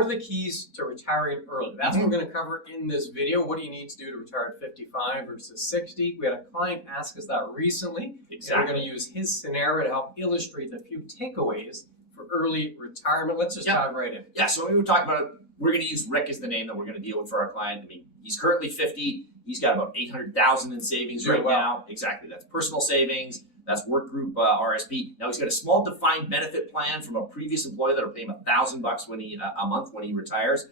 what are the keys to retiring early? That's what we're going to cover in this video. What do you need to do to retire at 55 versus 60? We had a client ask us that recently. Exactly. And we're going to use his scenario to help illustrate the few takeaways for early retirement. Let's just dive right in. Yeah, so when we were talking about it, we're going to use Rick as the name that we're going to deal with for our client. I mean, he's currently 50. He's got about $800,000 in savings right now. Exactly. That's personal savings. That's work group RSP. Now he's got a small defined benefit plan from a previous employer that'll pay him $1,000 when he a month when he retires.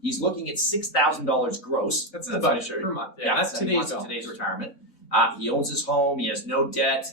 He's looking at $6,000 gross. That's about per month. Yeah, that's today's retirement. He owns his home. He has no debt.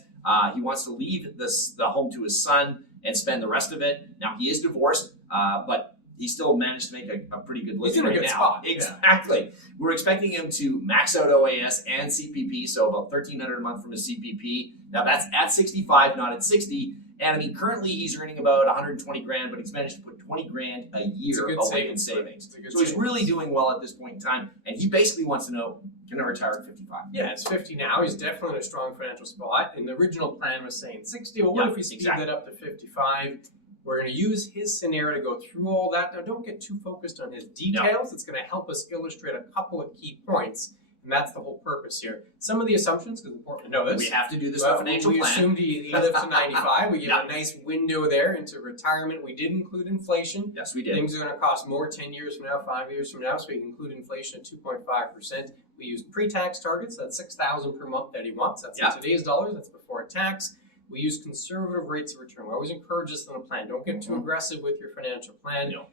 He wants to leave the home to his son and spend the rest of it. Now he is divorced, but he still managed to make a pretty good living right now. Spot. Exactly. Yeah. We're expecting him to max out OAS and CPP, so about $1,300 a month from his CPP. Now that's at 65, not at 60. And I mean, currently he's earning about 120 grand, but he's managed to put 20 grand a year away in savings. So he's really doing well at this point in time. And he basically wants to know, can I retire at 55? Yeah, it's 50 now. He's definitely in a strong financial spot. And the original plan was saying 60. Well, what if we speed that up to 55? We're going to use his scenario to go through all that. Now, don't get too focused on his details. It's going to help us illustrate a couple of key points, and that's the whole purpose here. Some of the assumptions, because it's important to know this. We have to do this with financial plan. We assumed he lived to 95. We get a nice window there into retirement. We did include inflation. Yes, we did. Things are going to cost more 10 years from now, 5 years from now, so we can include inflation at 2.5%. We use pre-tax targets. That's $6,000 per month that he wants. That's in today's dollars. That's before tax. We use conservative rates of return. We always encourage this in a plan. Don't get too aggressive with your financial plan. No.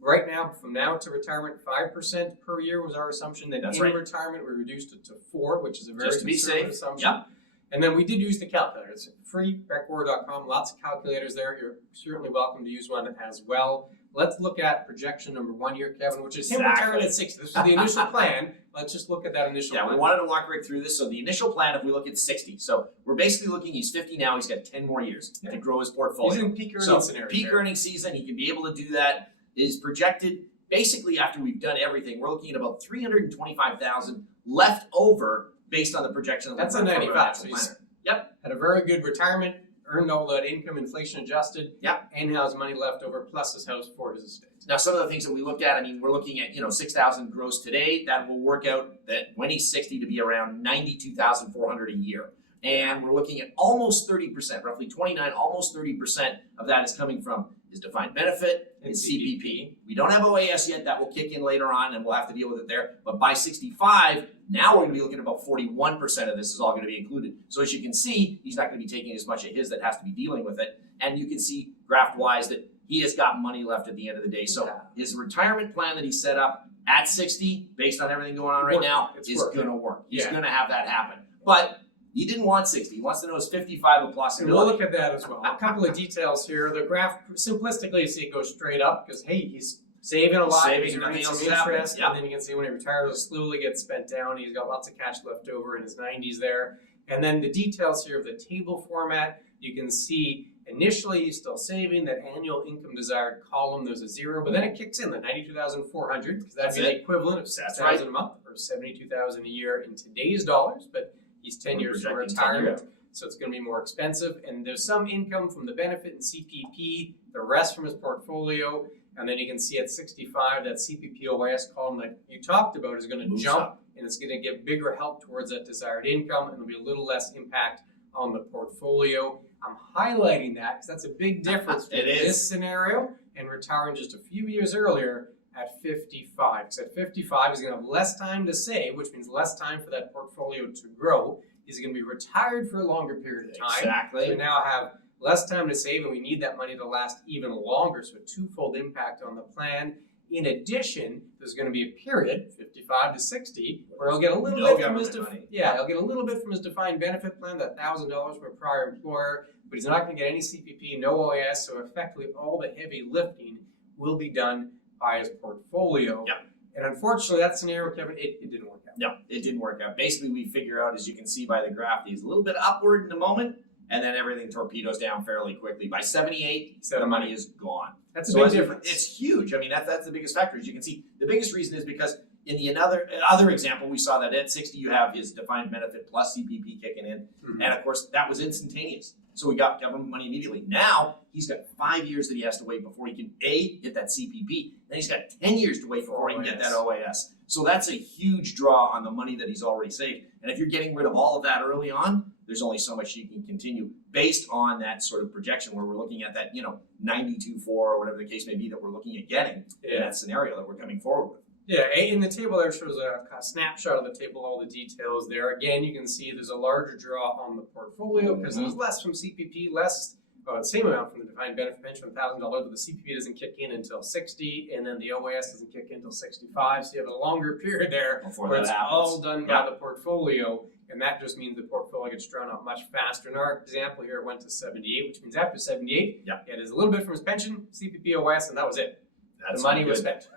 Right now, from now to retirement, 5% per year was our assumption. Then in retirement, we reduced it to 4%, which is a very conservative assumption. Yep. And then we did use the calculator. It's free, Becker.com. Lots of calculators there. You're certainly welcome to use one as well. Let's look at projection number 1 here, Kevin, which is him retiring at 60. This is the initial plan. Let's just look at that initial plan. We wanted to walk right through this. So the initial plan, if we look at 60, so we're basically looking, he's 50 now, he's got 10 more years to grow his portfolio. He's in peak earning scenario. Peak earning season, he can be able to do that. Is projected, basically after we've done everything, we're looking at about $325,000 left over based on the projection. That's a 95. So he's had a very good retirement, earned all that income, inflation adjusted, and has money left over, plus his house for his estate. Now, some of the things that we looked at, I mean, we're looking at, $6,000 gross today. That will work out that when he's 60 to be around $92,400 a year. And we're looking at almost 30%, roughly 29, almost 30% of that is coming from his defined benefit and CPP. We don't have OAS yet. That will kick in later on, and we'll have to deal with it there. But by 65, now we're going to be looking at about 41% of this is all going to be included. So as you can see, he's not going to be taking as much of his that has to be dealing with it. And you can see graph-wise that he has got money left at the end of the day. So his retirement plan that he set up at 60, based on everything going on right now, is going to work. He's going to have that happen. But he didn't want 60. He wants to know is 55 a plus. And we'll look at that as well. A couple of details here. The graph, simplistically, you see it goes straight up because, hey, he's saving a lot. He's earning some interest. And then you can see when he retires, it slowly gets spent down. He's got lots of cash left over in his 90s there. And then the details here of the table format, you can see initially he's still saving. That annual income desired column, there's a 0, but then it kicks in, the $92,400, because that'd be the equivalent of $6,000 a month or $72,000 a year in today's dollars. But he's 10 years from retirement, so it's going to be more expensive. And there's some income from the benefit and CPP, the rest from his portfolio. And then you can see at 65, that CPP OAS column that you talked about is going to jump, and it's going to give bigger help towards that desired income, and there'll be a little less impact on the portfolio. I'm highlighting that because that's a big difference in this scenario and retiring just a few years earlier at 55. Because at 55, he's going to have less time to save, which means less time for that portfolio to grow. He's going to be retired for a longer period of time. Exactly. So we now have less time to save, and we need that money to last even longer. So a twofold impact on the plan. In addition, there's going to be a period, 55 to 60, where he'll get a little bit from his he'll get a little bit from his defined benefit plan, that $1,000 from a prior employer, but he's not going to get any CPP, no OAS. So effectively, all the heavy lifting will be done by his portfolio. And unfortunately, that scenario, Kevin, it didn't work out. No, it didn't work out. Basically, we figure out, as you can see by the graph, he's a little bit upward in the moment, and then everything torpedoes down fairly quickly. By 78, the money is gone. That's a big difference. It's huge. I mean, that's the biggest factor. As you can see, the biggest reason is because in the other example, we saw that at 60, you have his defined benefit plus CPP kicking in. And of course, that was instantaneous. So we got government money immediately. Now, he's got 5 years that he has to wait before he can A, get that CPP, then he's got 10 years to wait before he can get that OAS. So that's a huge draw on the money that he's already saved. And if you're getting rid of all of that early on, there's only so much you can continue based on that sort of projection where we're looking at that, 92.4 or whatever the case may be that we're looking at getting in that scenario that we're coming forward with. Yeah, and the table there shows a snapshot of the table, all the details there. Again, you can see there's a larger draw on the portfolio because there's less from CPP, the same amount from the defined benefit pension, $1,000, but the CPP doesn't kick in until 60, and then the OAS doesn't kick in until 65. So you have a longer period there where it's all done by the portfolio, and that just means the portfolio gets drawn out much faster. In our example here, it went to 78, which means after 78, it is a little bit from his pension, CPP, OAS, and that was it. The money was spent,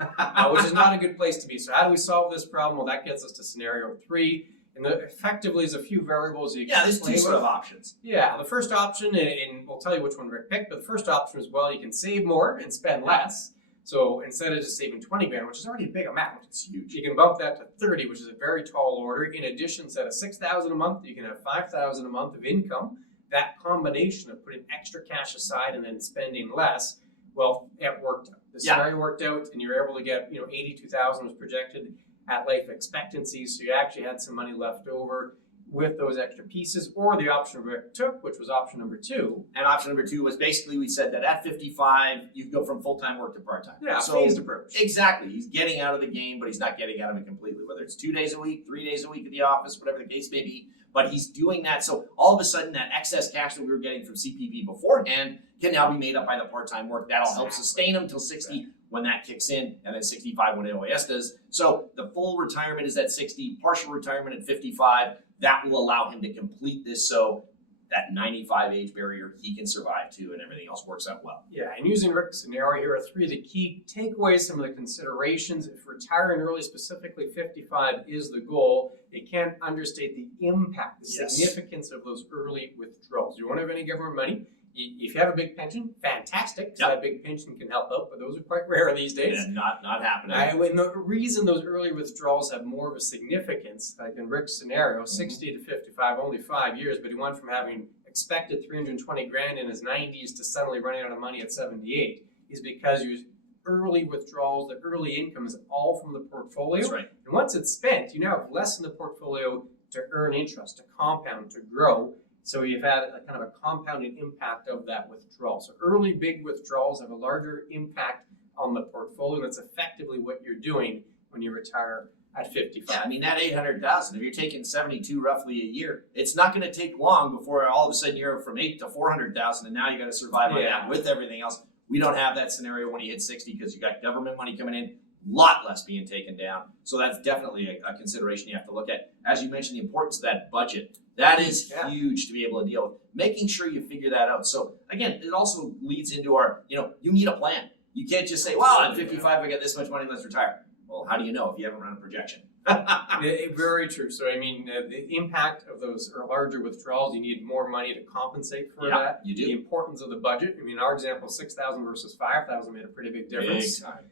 which is not a good place to be. So how do we solve this problem? Well, that gets us to scenario 3. And effectively, there's a few variables you can there's two sort of options. Yeah, the first option, and we'll tell you which one Rick picked, but the first option is, well, you can save more and spend less. So instead of just saving 20 grand, which is already a big amount, it's huge, you can bump that to 30, which is a very tall order. In addition, instead of 6,000 a month, you can have 5,000 a month of income. That combination of putting extra cash aside and then spending less, well, it worked out. The scenario worked out, and you're able to get, 82,000 was projected at life expectancy, so you actually had some money left over with those extra pieces, or the option Rick took, which was option number 2. And option number 2 was basically we said that at 55, you go from full-time work to part-time. Yeah, phased approach. Exactly. He's getting out of the game, but he's not getting out of it completely, whether it's 2 days a week, 3 days a week at the office, whatever the case may be. But he's doing that, so all of a sudden that excess cash that we were getting from CPP beforehand can now be made up by the part-time work. That'll help sustain him till 60 when that kicks in, and then 65 when OAS does. So the full retirement is at 60, partial retirement at 55. That will allow him to complete this so that 95 age barrier he can survive to, and everything else works out well. Yeah, and using Rick's scenario here are 3 of the key takeaways, some of the considerations. If retiring early, specifically 55, is the goal, it can't understate the impact, the significance of those early withdrawals. You won't have any government money. If you have a big pension, fantastic, because that big pension can help out, but those are quite rare these days. Yeah, not happening. And the reason those early withdrawals have more of a significance, like in Rick's scenario, 60 to 55, only 5 years, but he went from having expected 320 grand in his 90s to suddenly running out of money at 78, is because you early withdrawals, the early income is all from the portfolio. That's right. And once it's spent, you now have less in the portfolio to earn interest, to compound, to grow. So you've had a kind of a compounding impact of that withdrawal. So early big withdrawals have a larger impact on the portfolio. That's effectively what you're doing when you retire at 55. Yeah, I mean, that 800,000, if you're taking 72 roughly a year, it's not going to take long before all of a sudden you're from 8 to 400,000, and now you got to survive on that with everything else. We don't have that scenario when you hit 60 because you got government money coming in, a lot less being taken down. So that's definitely a consideration you have to look at. As you mentioned, the importance of that budget. That is huge to be able to deal with. Making sure you figure that out. So again, it also leads into our, you need a plan. You can't just say, well, at 55, I got this much money, let's retire. Well, how do you know if you haven't run a projection? Very true. So, I mean, the impact of those larger withdrawals, you need more money to compensate for that. You do. The importance of the budget. I mean, our example, 6,000 versus 5,000 made a pretty big difference. Big time.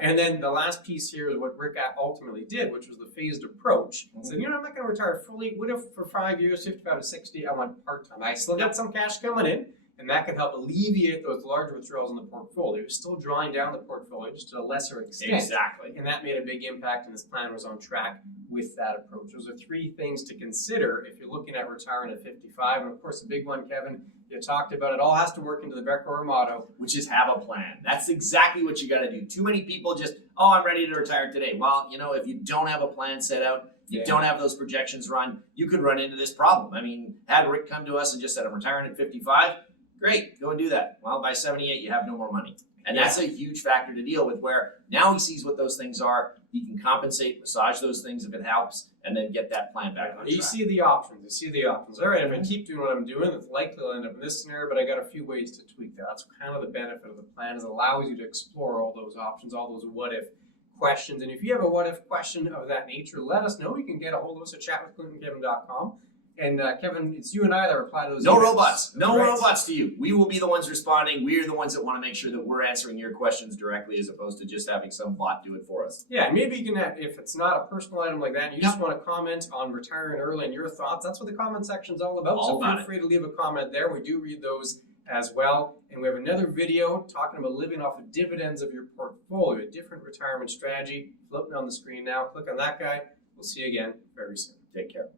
And then the last piece here is what Rick ultimately did, which was the phased approach. He said, I'm not going to retire fully. What if for 5 years, 55 to 60, I want part-time? I still got some cash coming in, and that can help alleviate those larger withdrawals in the portfolio. Still drawing down the portfolio, just to a lesser extent. Exactly. And And that made a big impact, and his plan was on track with that approach. Those are 3 things to consider if you're looking at retiring at 55. And of course, the big one, Kevin, you talked about, it all has to work into the Becker motto, which is have a plan. That's exactly what you got to do. Too many people just, I'm ready to retire today. Well, if you don't have a plan set out, you don't have those projections run, you could run into this problem. I mean, had Rick come to us and just said, I'm retiring at 55, great, go and do that. Well, by 78, you have no more money. And that's a huge factor to deal with, where now he sees what those things are. He can compensate, massage those things if it helps, and then get that plan back on track. You see the options. All right, if I keep doing what I'm doing, it's likely I'll end up in this scenario, but I got a few ways to tweak that. That's kind of the benefit of the plan, is it allows you to explore all those options, all those what-if questions. And if you have a what-if question of that nature, let us know. You can get a hold of us at chatwithclintonkevin.com. And Kevin, it's you and I that reply to those No emails. robots. No Right. robots to you. We will be the ones responding. We are the ones that want to make sure that we're answering your questions directly, as opposed to just having some bot do it for us. Yeah, maybe you can, if it's not a personal item like that, and you just want to comment on retiring early and your thoughts, that's what the comment section's all about. All So about feel free to leave a comment there. We do read those as well. And we have another video talking about living off of dividends of your portfolio, a different retirement strategy, floating on the screen now. Click on that guy. We'll see you again very soon. Take care.